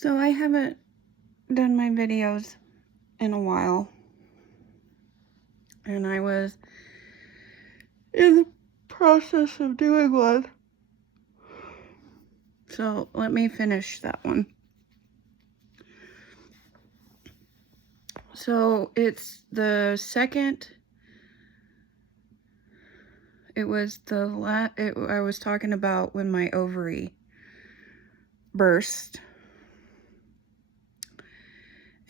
So I haven't done my videos in a while, and I was in the process of doing one. So let me finish that one. So it's the second, it was the I was talking about when my ovary burst.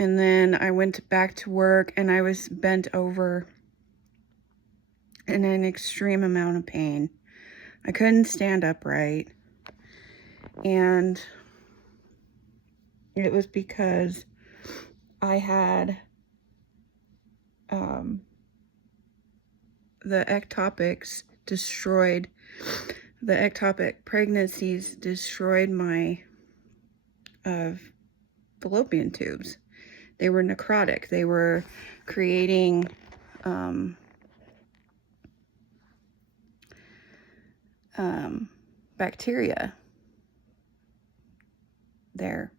And then I went back to work and I was bent over in an extreme amount of pain. I couldn't stand upright. And it was because I had the ectopic pregnancies destroyed my fallopian tubes. They were necrotic. They were creating bacteria there.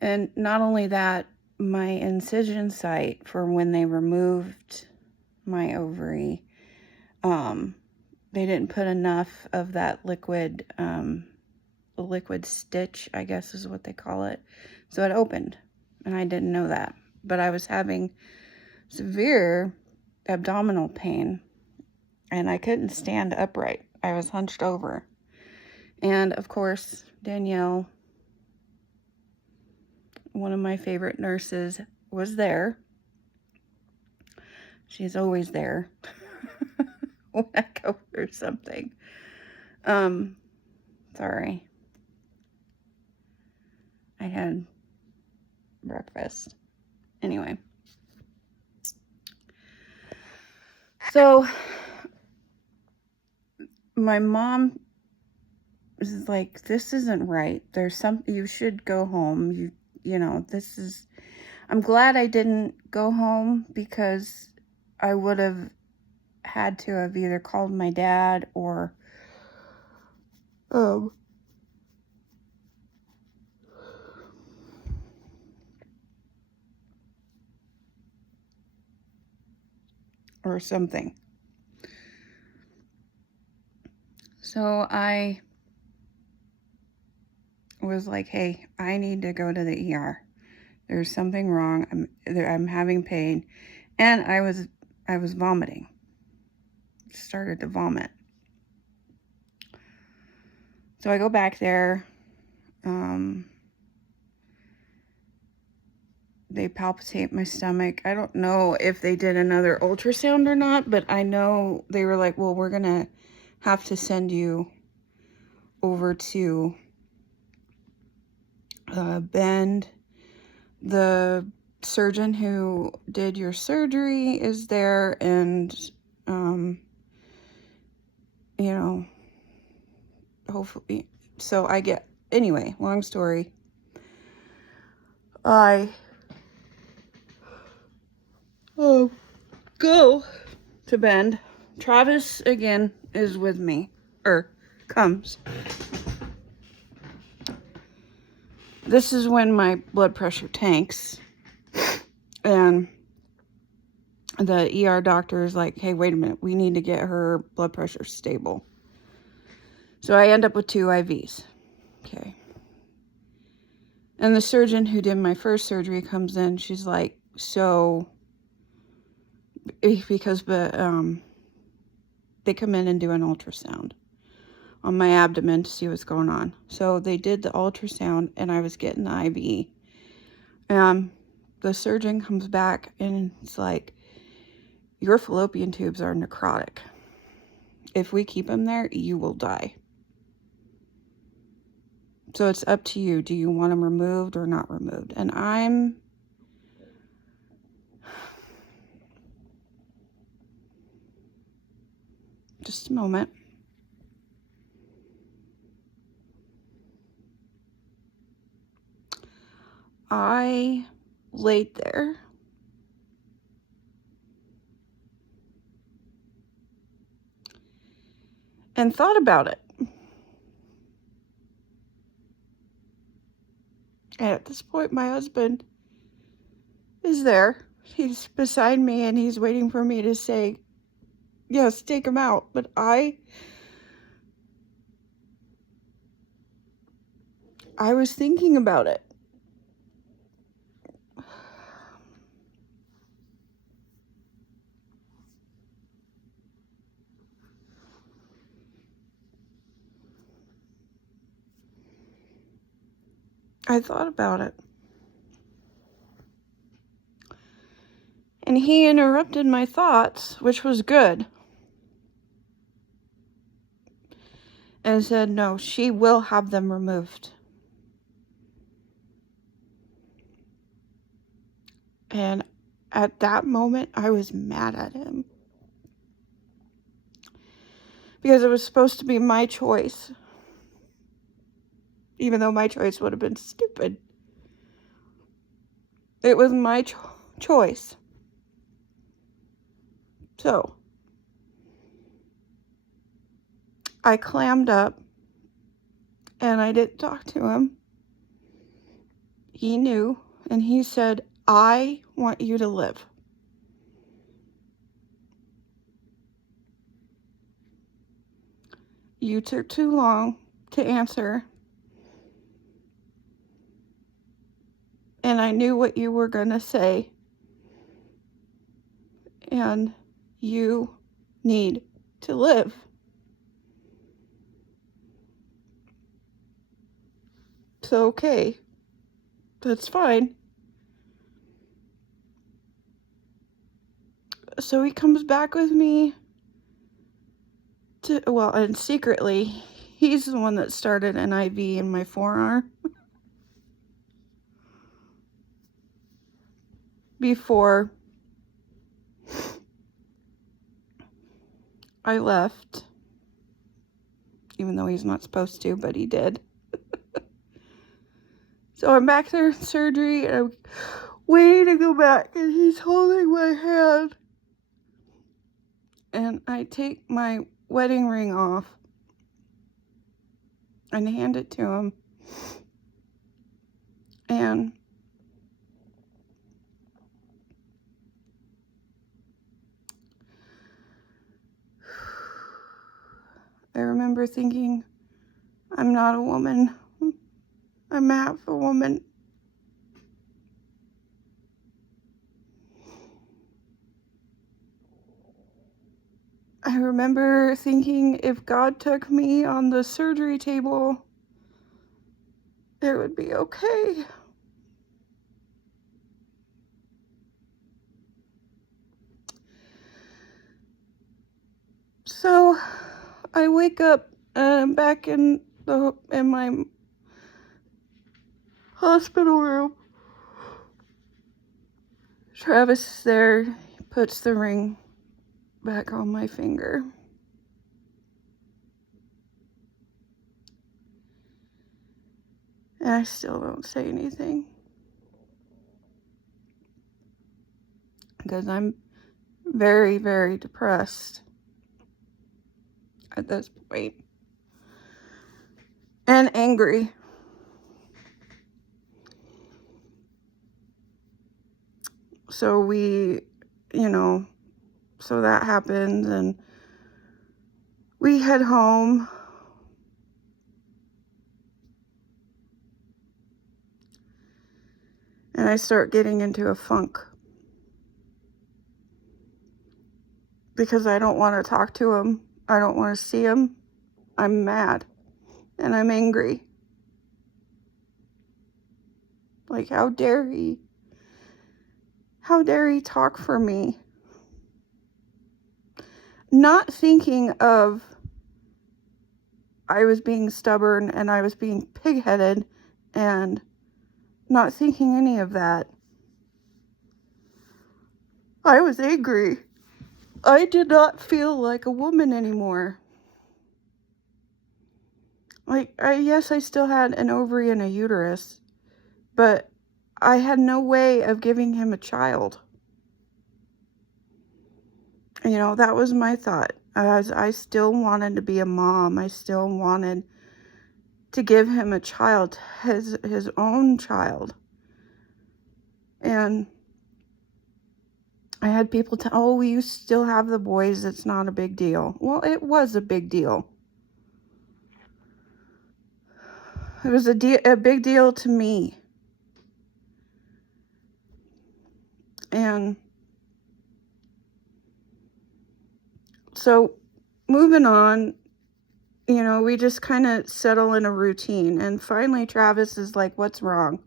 And not only that, my incision site for when they removed my ovary, they didn't put enough of that liquid stitch, I guess is what they call it. So it opened, and I didn't know that. But I was having severe abdominal pain, and I couldn't stand upright. I was hunched over. And of course, Danielle, one of my favorite nurses, was there. She's always there when I go through something. Sorry. I had breakfast. Anyway. So, my mom is like, this isn't right. You should go home. I'm glad I didn't go home, because I would have had to have either called my dad or something. So I was like, hey, I need to go to the ER. There's something wrong. I'm having pain. And I was vomiting. Started to vomit. So I go back there. They palpitate my stomach. I don't know if they did another ultrasound or not, but I know they were like, well, we're going to have to send you over to Bend. The surgeon who did your surgery is there, and hopefully. So anyway, long story, I go to Bend. Travis again is with me, comes. This is when my blood pressure tanks, and the ER doctor is like, hey, wait a minute, we need to get her blood pressure stable. So I end up with 2 IVs. Okay. And the surgeon who did my first surgery comes in. She's like, so, because they come in and do an ultrasound on my abdomen to see what's going on. So they did the ultrasound, and I was getting the IV. The surgeon comes back, and it's like, your fallopian tubes are necrotic. If we keep them there, you will die. So it's up to you. Do you want them removed or not removed? And I'm just a moment. I laid there and thought about it. And at this point, my husband is there. He's beside me and he's waiting for me to say, yes, take him out. But I was thinking about it. I thought about it. And he interrupted my thoughts, which was good, and said, no, she will have them removed. And at that moment, I was mad at him. Because it was supposed to be my choice. Even though my choice would have been stupid. It was my choice. So, I clammed up and I didn't talk to him. He knew, and he said, I want you to live. You took too long to answer. And I knew what you were going to say. And you need to live. So, okay. That's fine. So he comes back with me and secretly, he's the one that started an IV in my forearm. Before I left. Even though he's not supposed to, but he did. So I'm back there in surgery, and I'm waiting to go back, and he's holding my hand. And I take my wedding ring off and hand it to him. And I remember thinking, I'm not a woman. I'm half a woman. I remember thinking if God took me on the surgery table, it would be okay. So I wake up and I'm back in my hospital room. Travis is there. He puts the ring back on my finger. And I still don't say anything. Because I'm very, very depressed at this point. And angry. So so that happens and we head home. And I start getting into a funk. Because I don't want to talk to him. I don't want to see him. I'm mad. And I'm angry. Like, how dare he? How dare he talk for me? Not thinking of I was being stubborn and I was being pig-headed and not thinking any of that. I was angry. I did not feel like a woman anymore. Like, yes, I still had an ovary and a uterus, but I had no way of giving him a child. That was my thought. As I still wanted to be a mom. I still wanted to give him a child, his own child. And I had people tell, oh, you still have the boys, it's not a big deal. Well, it was a big deal. It was a big deal to me. And so moving on, you know, we just kind of settle in a routine. And finally, Travis is like, what's wrong?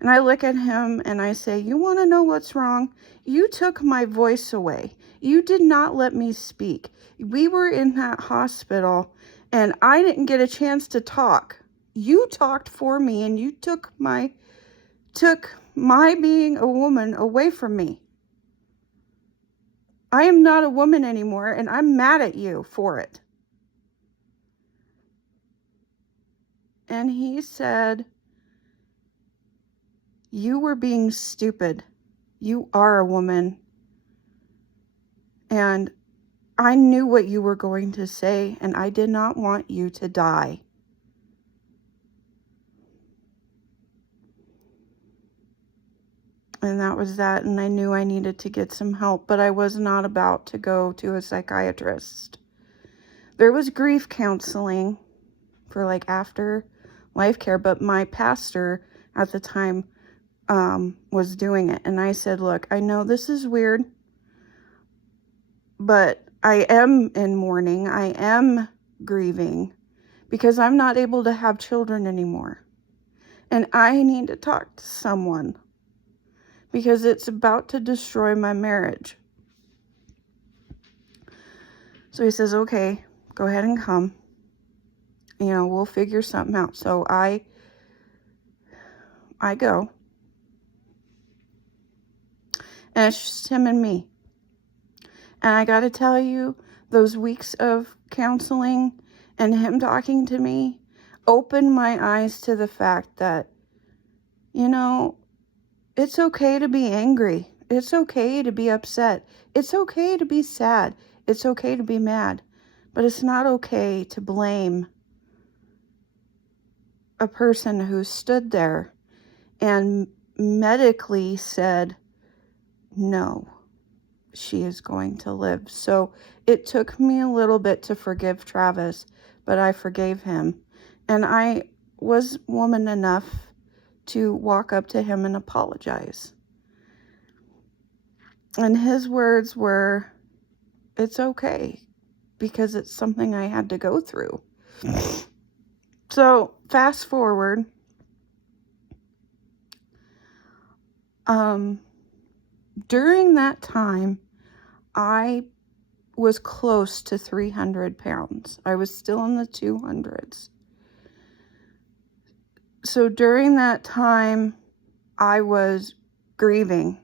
And I look at him and I say, you want to know what's wrong? You took my voice away. You did not let me speak. We were in that hospital and I didn't get a chance to talk. You talked for me and you took my being a woman away from me. I am not a woman anymore and I'm mad at you for it. And he said, you were being stupid. You are a woman. And I knew what you were going to say, and I did not want you to die. And that was that, and I knew I needed to get some help, but I was not about to go to a psychiatrist. There was grief counseling for like after life care, but my pastor at the time was doing it. And I said, look, I know this is weird, but I am in mourning. I am grieving because I'm not able to have children anymore. And I need to talk to someone because it's about to destroy my marriage. So he says, okay, go ahead and come. You know, we'll figure something out. So I go. And it's just him and me. And I got to tell you, those weeks of counseling and him talking to me opened my eyes to the fact that, you know, it's okay to be angry. It's okay to be upset. It's okay to be sad. It's okay to be mad. But it's not okay to blame a person who stood there and medically said, no, she is going to live. So it took me a little bit to forgive Travis, but I forgave him. And I was woman enough to walk up to him and apologize. And his words were, it's okay, because it's something I had to go through. So fast forward, during that time, I was close to 300 pounds. I was still in the 200s. So during that time, I was grieving.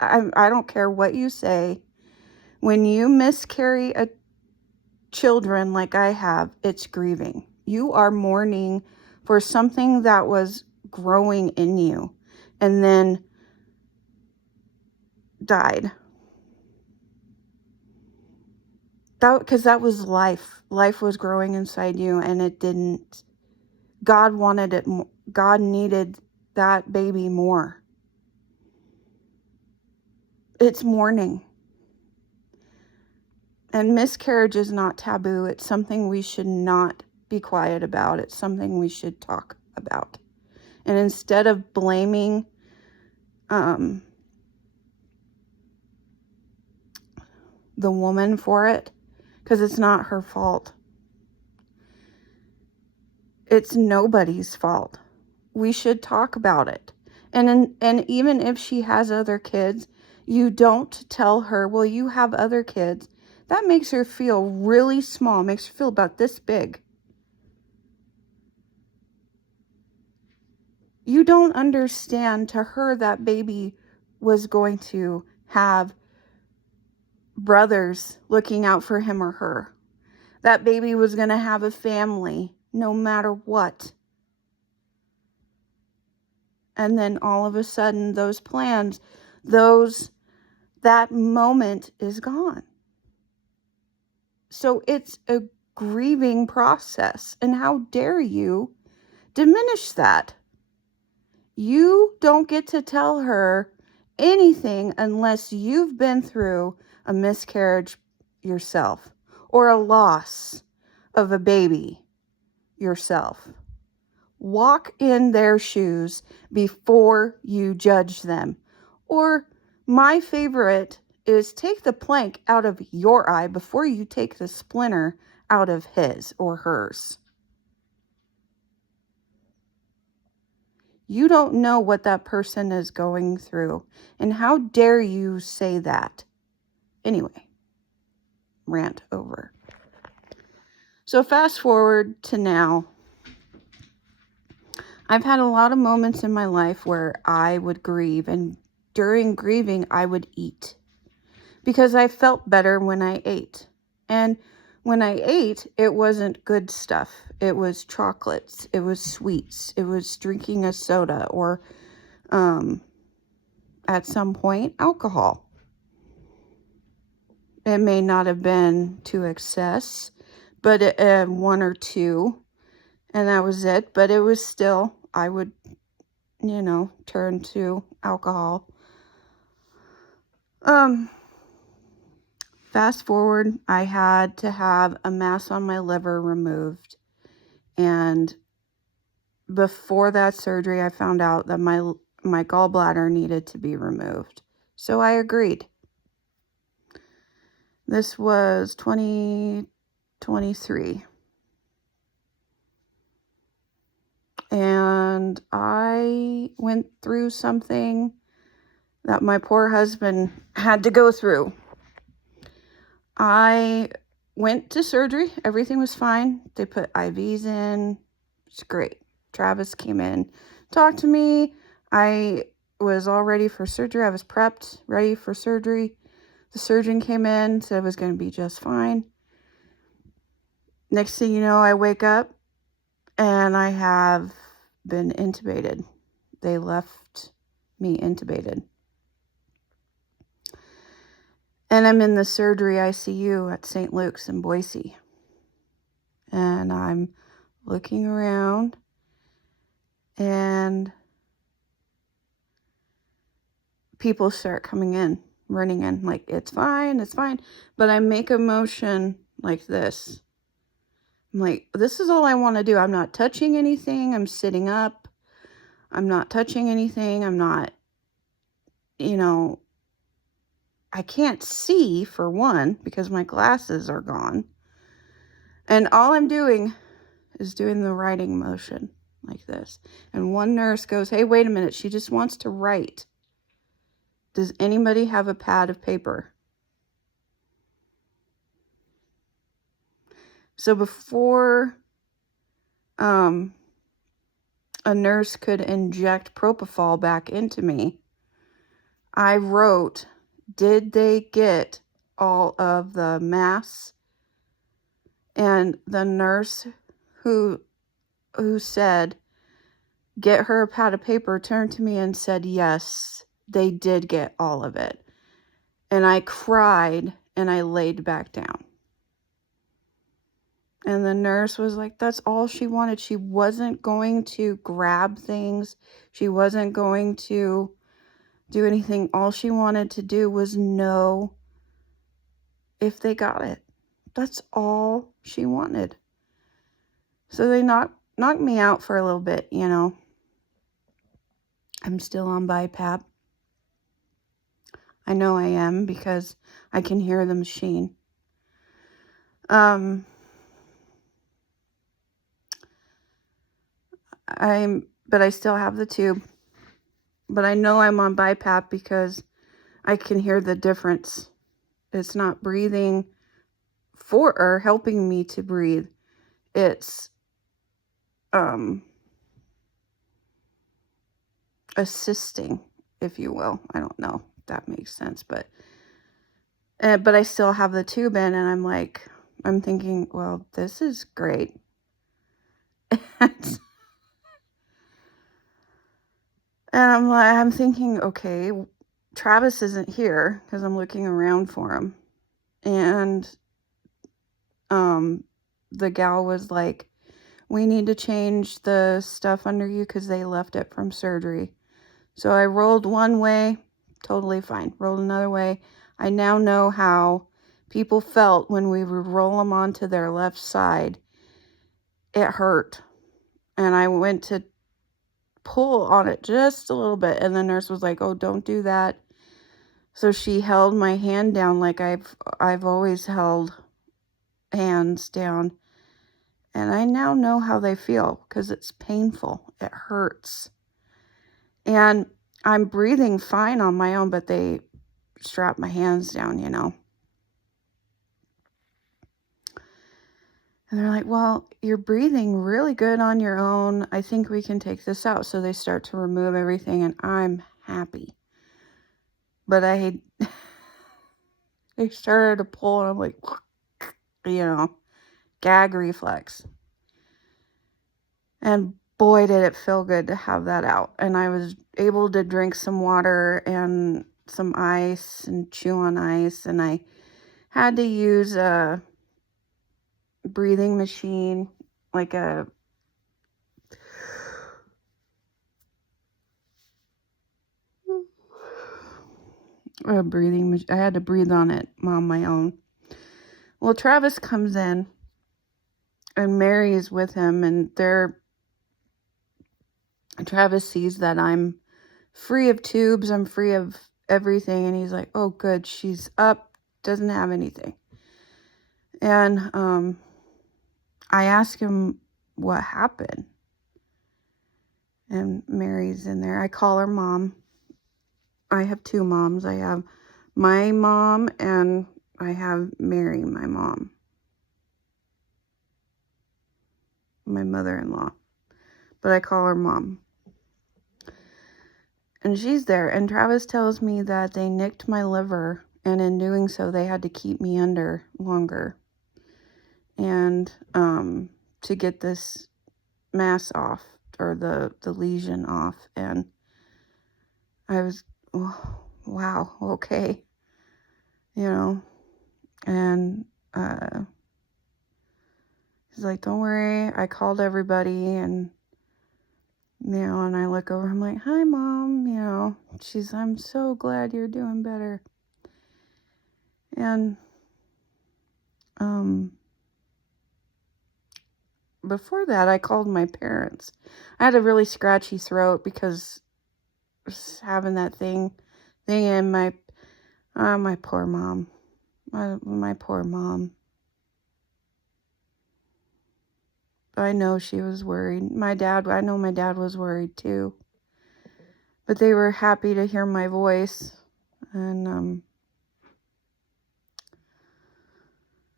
I don't care what you say. When you miscarry children like I have, it's grieving. You are mourning for something that was growing in you and then died. Because that was life. Life was growing inside you and it didn't. God wanted it. God needed that baby more. It's mourning. And miscarriage is not taboo. It's something we should not be quiet about. It's something we should talk about. And instead of blaming the woman for it, because it's not her fault. It's nobody's fault. We should talk about it. And even if she has other kids, you don't tell her, well, you have other kids. That makes her feel really small, makes her feel about this big. You don't understand, to her, that baby was going to have brothers looking out for him or her. That baby was going to have a family no matter what. And then all of a sudden, those plans, that moment is gone. So it's a grieving process. And how dare you diminish that? You don't get to tell her anything unless you've been through a miscarriage yourself or a loss of a baby yourself. Walk in their shoes before you judge them. Or my favorite is take the plank out of your eye before you take the splinter out of his or hers. You don't know what that person is going through. And how dare you say that? Anyway, rant over. So fast forward to now. I've had a lot of moments in my life where I would grieve, and during grieving, I would eat because I felt better when I ate. And when I ate, it wasn't good stuff. It was chocolates, it was sweets, it was drinking a soda, or at some point, alcohol. It may not have been to excess, but one or two, and that was it. But it was still, I would, turn to alcohol. Fast forward, I had to have a mass on my liver removed. And before that surgery, I found out that my gallbladder needed to be removed. So I agreed. This was 2023. And I went through something that my poor husband had to go through. I went to surgery. Everything was fine. They put IVs in. It's great. Travis came in, talked to me. I was all ready for surgery. I was prepped, ready for surgery. The surgeon came in, said it was going to be just fine. Next thing you know, I wake up and I have been intubated. They left me intubated. And I'm in the surgery ICU at St. Luke's in Boise. And I'm looking around and people start coming in, running in, like, it's fine. But I make a motion like this. I'm like, this is all I want to do. I'm not touching anything. I'm sitting up. I'm not touching anything. I'm not, I can't see, for one, because my glasses are gone. And all I'm doing is doing the writing motion like this. And one nurse goes, hey, wait a minute. She just wants to write. Does anybody have a pad of paper? So before a nurse could inject propofol back into me, I wrote, did they get all of the mass? And the nurse who said, get her a pad of paper, turned to me and said, yes, they did get all of it. And I cried and I laid back down. And the nurse was like, that's all she wanted. She wasn't going to grab things. She wasn't going to do anything. All she wanted to do was know if they got it. That's all she wanted. So they knocked me out for a little bit, I'm still on BiPAP. I know I am because I can hear the machine. But I still have the tube. But I know I'm on BiPAP because I can hear the difference. It's not breathing for or helping me to breathe. It's assisting, if you will. I don't know if that makes sense, but I still have the tube in, and I'm thinking, well, this is great. And I'm thinking, okay, Travis isn't here because I'm looking around for him. And the gal was like, we need to change the stuff under you because they left it from surgery. So I rolled one way, totally fine. Rolled another way. I now know how people felt when we would roll them onto their left side. It hurt. And I went to pull on it just a little bit. And the nurse was like, oh, don't do that. So she held my hand down like I've always held hands down. And I now know how they feel because it's painful. It hurts. And I'm breathing fine on my own, but they strap my hands down, you know. And they're like, well, you're breathing really good on your own. I think we can take this out. So they start to remove everything, and I'm happy. But they started to pull, and I'm like, you know, gag reflex. And boy, did it feel good to have that out. And I was able to drink some water and some ice and chew on ice. And I had to use a breathing machine, like a breathing machine. I had to breathe on it on my own. Well, Travis comes in and Mary is with him, and Travis sees that I'm free of tubes, I'm free of everything, and he's like, oh good, she's up, doesn't have anything. And I ask him what happened, and Mary's in there. I call her mom. I have two moms. I have my mom and I have Mary, my mom, my mother-in-law, but I call her mom. And she's there, and Travis tells me that they nicked my liver, and in doing so, they had to keep me under longer, and to get this mass off, or the lesion off. And I was, oh, wow, okay, you know. And he's like, don't worry, I called everybody, and you know, and I look over, I'm like, hi, Mom, you know. I'm so glad you're doing better. And before that, I called my parents. I had a really scratchy throat because I was having that thing in my poor mom. My poor mom. I know she was worried. I know my dad was worried too. But they were happy to hear my voice. And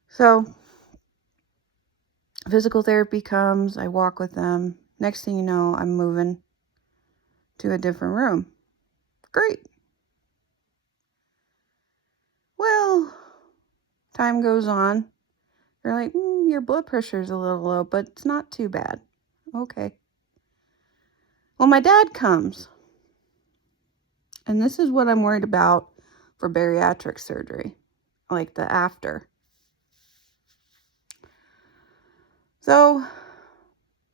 so physical therapy comes, I walk with them. Next thing you know, I'm moving to a different room. Great. Well, time goes on. They're like, your blood pressure's a little low, but it's not too bad. Okay. Well, my dad comes. And this is what I'm worried about for bariatric surgery, like the after. So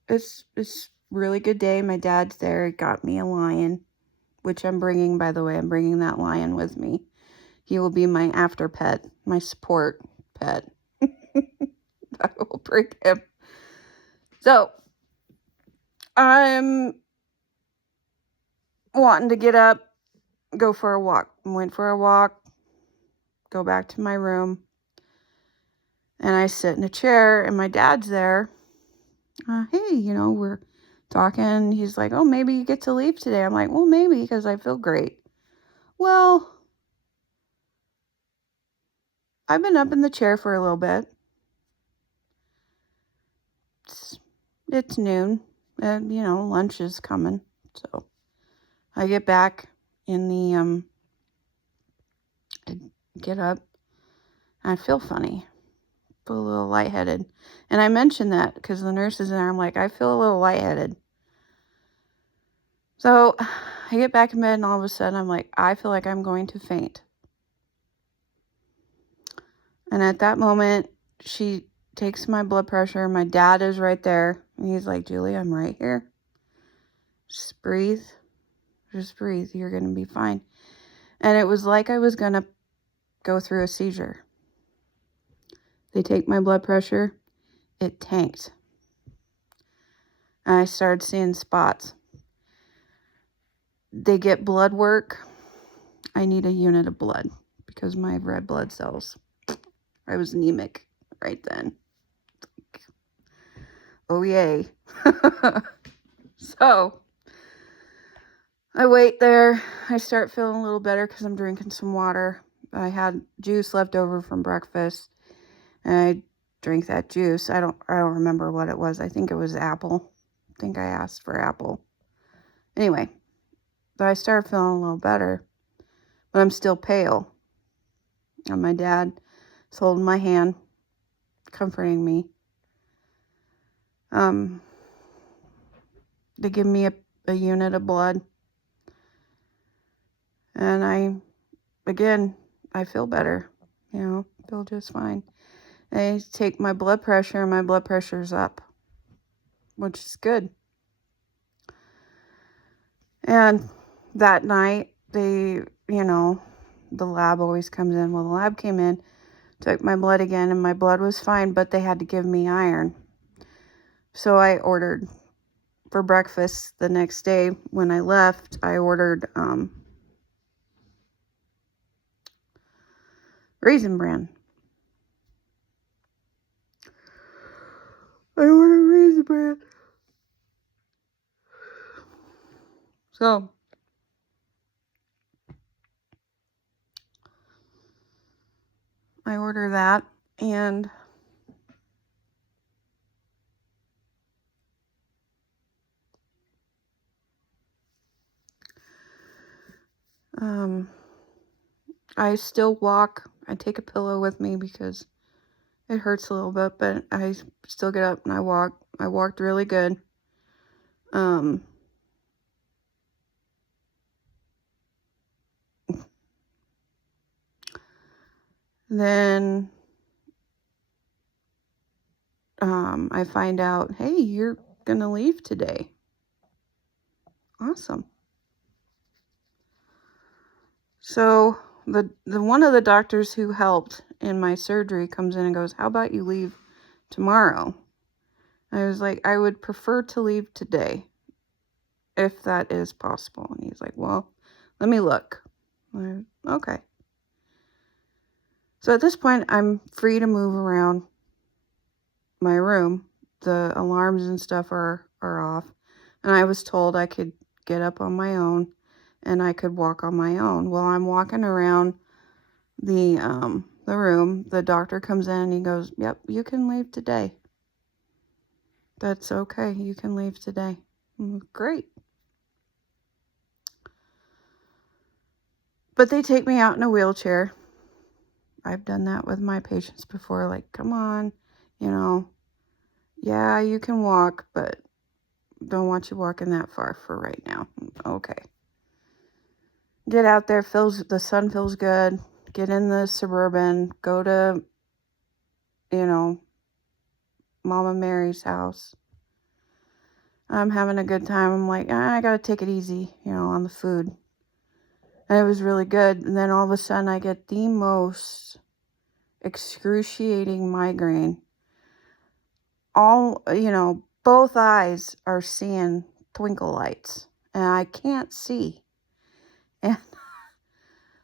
it's really good day. My dad's there. He got me a lion, which I'm bringing, by the way. I'm bringing that lion with me. He will be my after pet, my support pet. I will bring him. So I'm wanting to get up, go for a walk. Went for a walk, go back to my room, and I sit in a chair, and my dad's there. Hey, you know, we're talking. He's like, oh, maybe you get to leave today. I'm like, well, maybe, because I feel great. Well, I've been up in the chair for a little bit. It's noon, and you know, lunch is coming. So I get back in the I get up, and I feel funny, feel a little lightheaded. And I mentioned that because the nurse is in there. I'm like, I feel a little lightheaded. So I get back in bed, and all of a sudden I'm like, I feel like I'm going to faint. And at that moment, she takes my blood pressure. My dad is right there. And he's like, Julie, I'm right here. Just breathe. Just breathe. You're going to be fine. And it was like I was going to go through a seizure. They take my blood pressure. It tanked. And I started seeing spots. They get blood work. I need a unit of blood because my red blood cells. I was anemic right then. Oh, yay. So I wait there. I start feeling a little better because I'm drinking some water. I had juice left over from breakfast, and I drank that juice. I don't remember what it was. I think it was apple. I think I asked for apple. Anyway, but I started feeling a little better, but I'm still pale. And my dad is holding my hand, comforting me. They give me a unit of blood. And I feel better, feel just fine. They take my blood pressure, and my blood pressure's up, which is good. And that night, the lab always comes in. Well, the lab came in, took my blood again, and my blood was fine, but they had to give me iron. So I ordered for breakfast the next day when I left, I ordered Raisin Bran. I ordered Raisin Bran. So I order that, and I still walk. I take a pillow with me because it hurts a little bit, but I still get up and I walk. I walked really good. Then I find out, hey, you're gonna leave today. Awesome. So the one of the doctors who helped in my surgery comes in and goes, how about you leave tomorrow? I was like, I would prefer to leave today, if that is possible. And he's like, well, let me look. Okay. So at this point, I'm free to move around my room. The alarms and stuff are off. And I was told I could get up on my own and I could walk on my own. While I'm walking around the room, the doctor comes in and he goes, yep, you can leave today. That's okay. You can leave today. Great. But they take me out in a wheelchair. I've done that with my patients before. Like, come on, yeah, you can walk, but don't want you walking that far for right now. Okay. Get out there, the sun feels good. Get in the Suburban, go to, Mama Mary's house. I'm having a good time. I'm like, I gotta take it easy, on the food. And it was really good. And then all of a sudden I get the most excruciating migraine. Both eyes are seeing twinkle lights and I can't see. And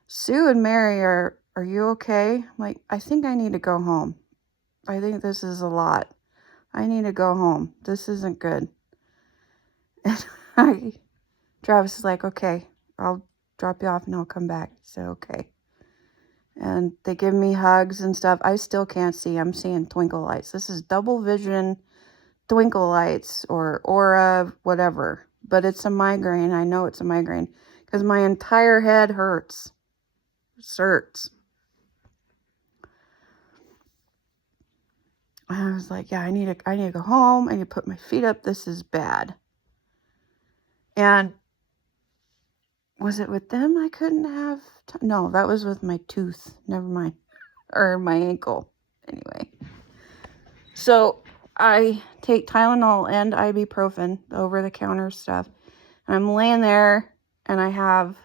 Sue and Mary are you okay? I'm like, I think I need to go home. I think this is a lot. I need to go home. This isn't good. And Travis is like, okay, I'll drop you off and I'll come back. He said, okay. And they give me hugs and stuff. I still can't see. I'm seeing twinkle lights. This is double vision twinkle lights or aura, whatever. But it's a migraine. I know it's a migraine because my entire head hurts. It hurts. I was like, yeah, I need to go home. I need to put my feet up. This is bad. And was it with them I couldn't have? No, that was with my tooth. Never mind. Or my ankle. Anyway. So I take Tylenol and ibuprofen, over-the-counter stuff. And I'm laying there, and I have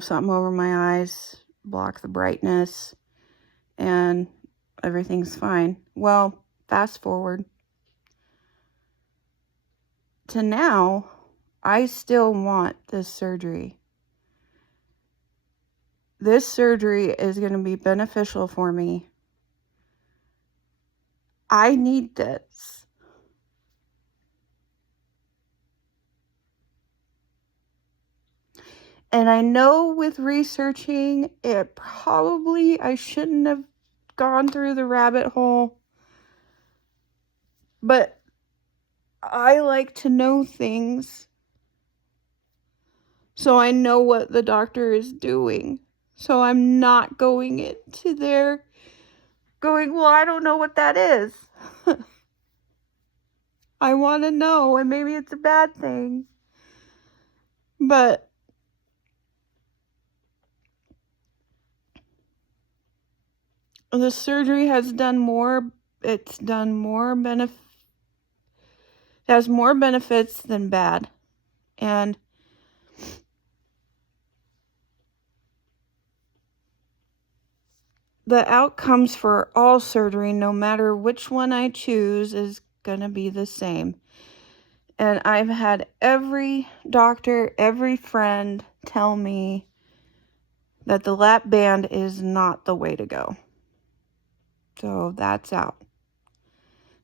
something over my eyes, block the brightness, and everything's fine. Well, fast forward to now, I still want this surgery. This surgery is going to be beneficial for me. I need this. And I know with researching, I shouldn't have gone through the rabbit hole. But I like to know things, so I know what the doctor is doing. So I'm not going into there going, well, I don't know what that is. I want to know, and maybe it's a bad thing. But the surgery has done more, it has more benefits than bad. And the outcomes for all surgery, no matter which one I choose, is going to be the same. And I've had every doctor, every friend tell me that the lap band is not the way to go. So that's out.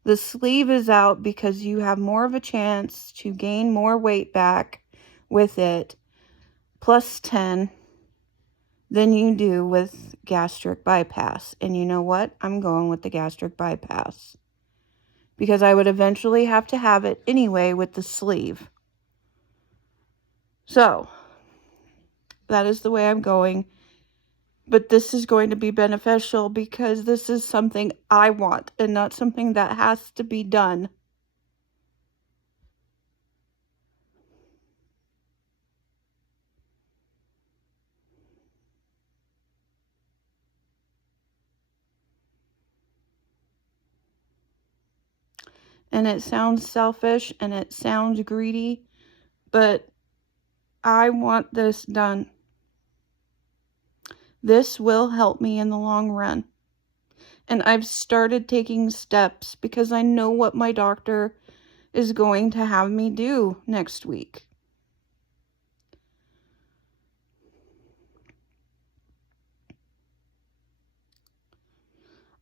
The sleeve is out because you have more of a chance to gain more weight back with it, plus 10, than you do with gastric bypass. And you know what? I'm going with the gastric bypass, because I would eventually have to have it anyway with the sleeve. So that is the way I'm going. But this is going to be beneficial because this is something I want and not something that has to be done. And it sounds selfish and it sounds greedy, but I want this done. This will help me in the long run. And I've started taking steps because I know what my doctor is going to have me do next week.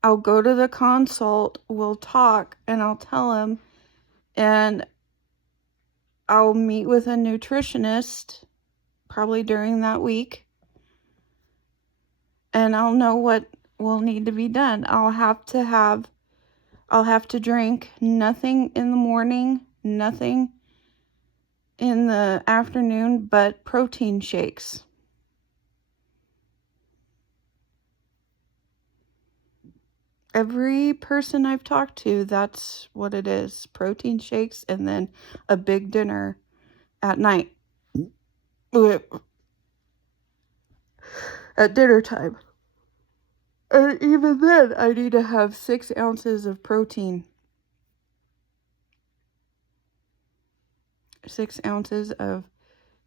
I'll go to the consult, we'll talk, and I'll tell him, and I'll meet with a nutritionist probably during that week, and I'll know what will need to be done. I'll have to drink nothing in the morning, nothing in the afternoon, but protein shakes. Every person I've talked to, that's what it is. Protein shakes and then a big dinner at night. At dinner time. And even then, I need to have 6 ounces of protein. 6 ounces of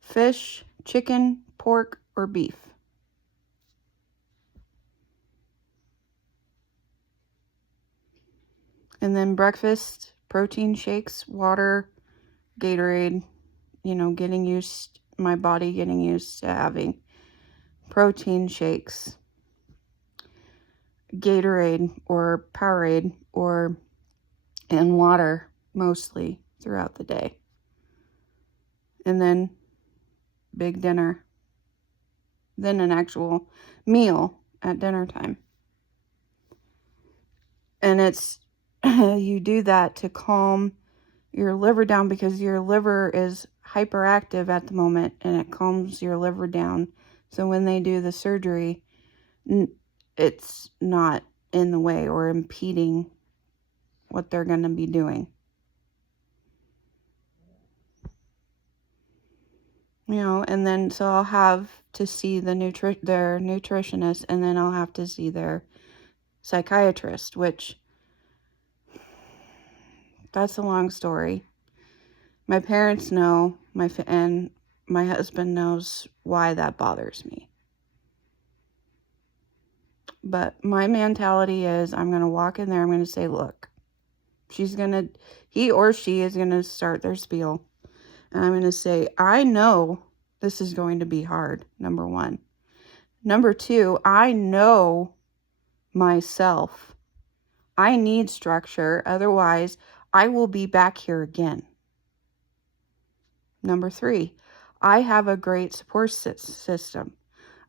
fish, chicken, pork, or beef. And then breakfast, protein shakes, water, Gatorade, my body getting used to having protein shakes, Gatorade or Powerade, and water mostly throughout the day. And then big dinner. Then an actual meal at dinner time. And you do that to calm your liver down, because your liver is hyperactive at the moment, and it calms your liver down. So when they do the surgery, it's not in the way or impeding what they're going to be doing. And then so I'll have to see their nutritionist, and then I'll have to see their psychiatrist, which that's a long story. My parents know, and my husband knows why that bothers me. But my mentality is I'm going to walk in there, I'm going to say, look, he or she is going to start their spiel. And I'm going to say, I know this is going to be hard, number one. Number two, I know myself. I need structure, otherwise I will be back here again. Number three, I have a great support system.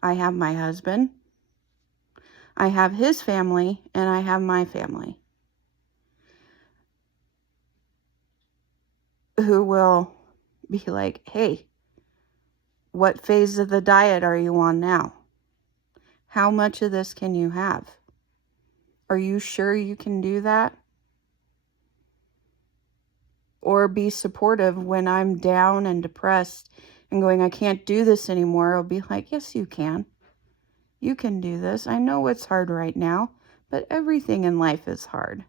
I have my husband, I have his family, and I have my family, who will be like, hey, what phase of the diet are you on now? How much of this can you have? Are you sure you can do that? Or be supportive when I'm down and depressed and going, I can't do this anymore. I'll be like, yes, you can. You can do this. I know it's hard right now, but everything in life is hard.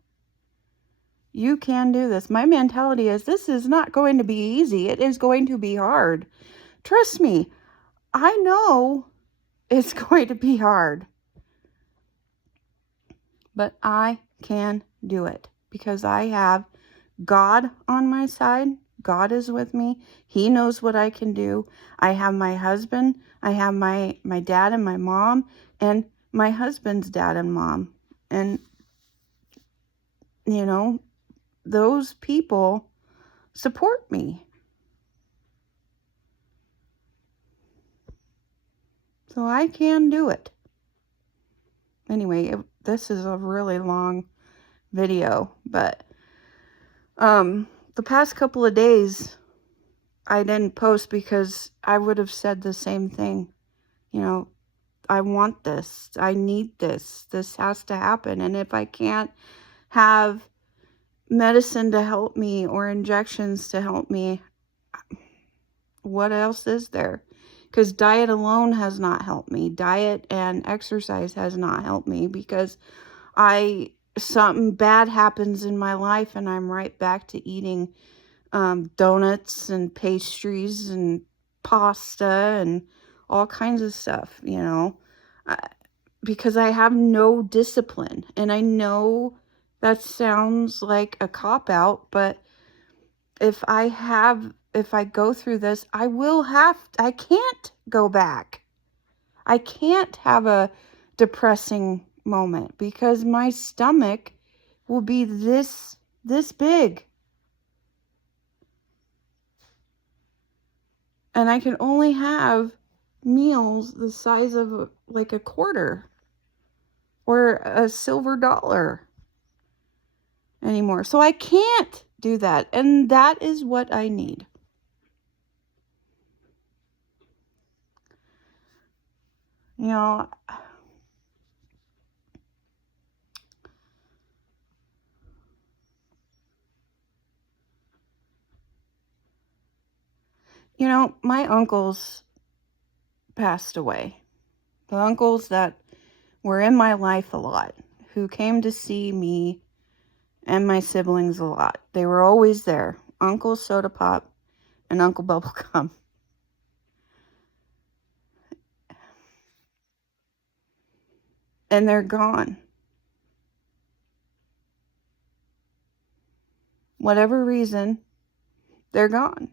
You can do this. My mentality is, this is not going to be easy. It is going to be hard. Trust me, I know it's going to be hard. But I can do it because I have God on my side. God is with me. He knows what I can do. I have my husband. I have my dad and my mom, and my husband's dad and mom. And, you know, those people support me. So I can do it. Anyway, this is a really long video, but the past couple of days I didn't post because I would have said the same thing. You know, I want this. I need this. This has to happen. And if I can't have medicine to help me or injections to help me, what else is there? Because diet alone has not helped me. Diet and exercise has not helped me because something bad happens in my life and I'm right back to eating donuts and pastries and pasta and all kinds of stuff, you know, because I have no discipline. And I know that sounds like a cop-out, but if I go through this, I can't go back. I can't have a depressing moment because my stomach will be this big. And I can only have meals the size of like a quarter or a silver dollar anymore. So I can't do that. And that is what I need. You know, my uncles passed away. The uncles that were in my life a lot, who came to see me and my siblings a lot. They were always there. Uncle Soda Pop and Uncle Bubblegum. And they're gone. Whatever reason, they're gone.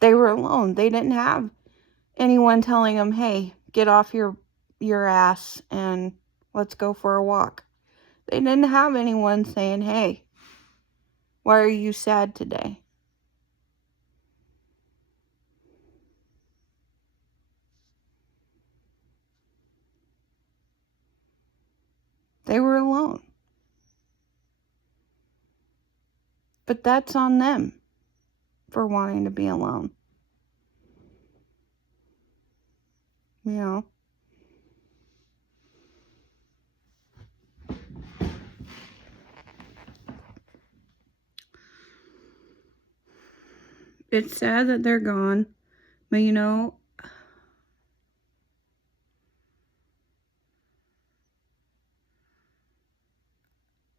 They were alone. They didn't have anyone telling them, hey, get off your ass and let's go for a walk. They didn't have anyone saying, hey, why are you sad today? They were alone. But that's on them for wanting to be alone. You know? It's sad that they're gone, but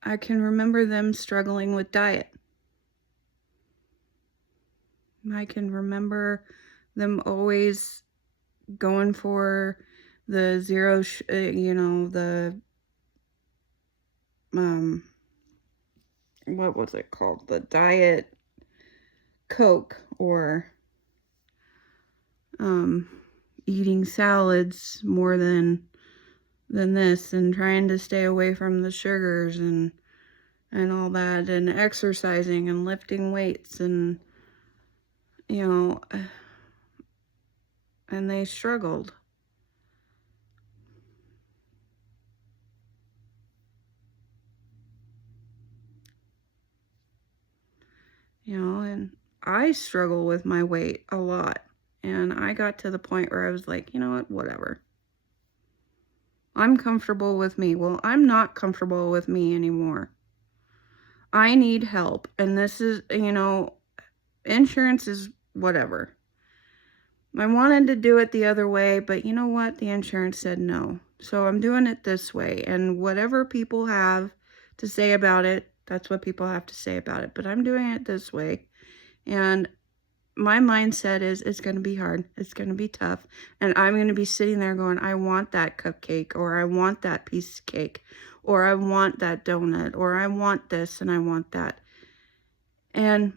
I can remember them struggling with diet. I can remember them always going for the zero, the, what was it called? The Diet Coke, or eating salads more than this, and trying to stay away from the sugars and all that, and exercising and lifting weights, and and they struggled. And I struggle with my weight a lot. And I got to the point where I was like, you know what, whatever. I'm comfortable with me. Well, I'm not comfortable with me anymore. I need help. And this is, insurance is whatever. I wanted to do it the other way, but you know what? The insurance said no. So I'm doing it this way. And whatever people have to say about it, that's what people have to say about it. But I'm doing it this way. And my mindset is, it's going to be hard. It's going to be tough. And I'm going to be sitting there going, I want that cupcake, or I want that piece of cake, or I want that donut, or I want this and I want that. And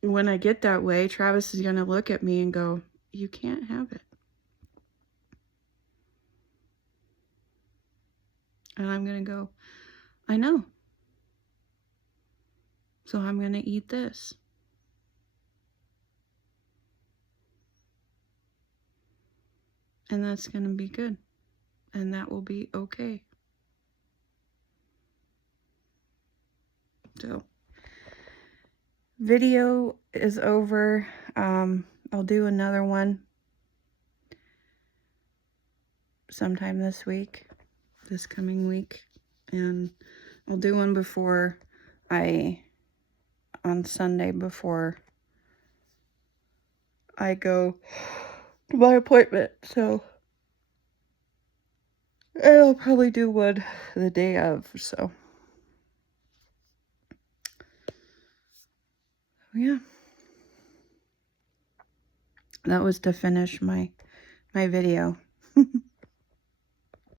when I get that way, Travis is going to look at me and go, you can't have it. And I'm going to go, I know. So I'm going to eat this. And that's going to be good. And that will be okay. So, video is over. I'll do another one sometime this week, this coming week. And I'll do one on Sunday before I go to my appointment. So, I'll probably do one the day of, so. Yeah. That was to finish my video.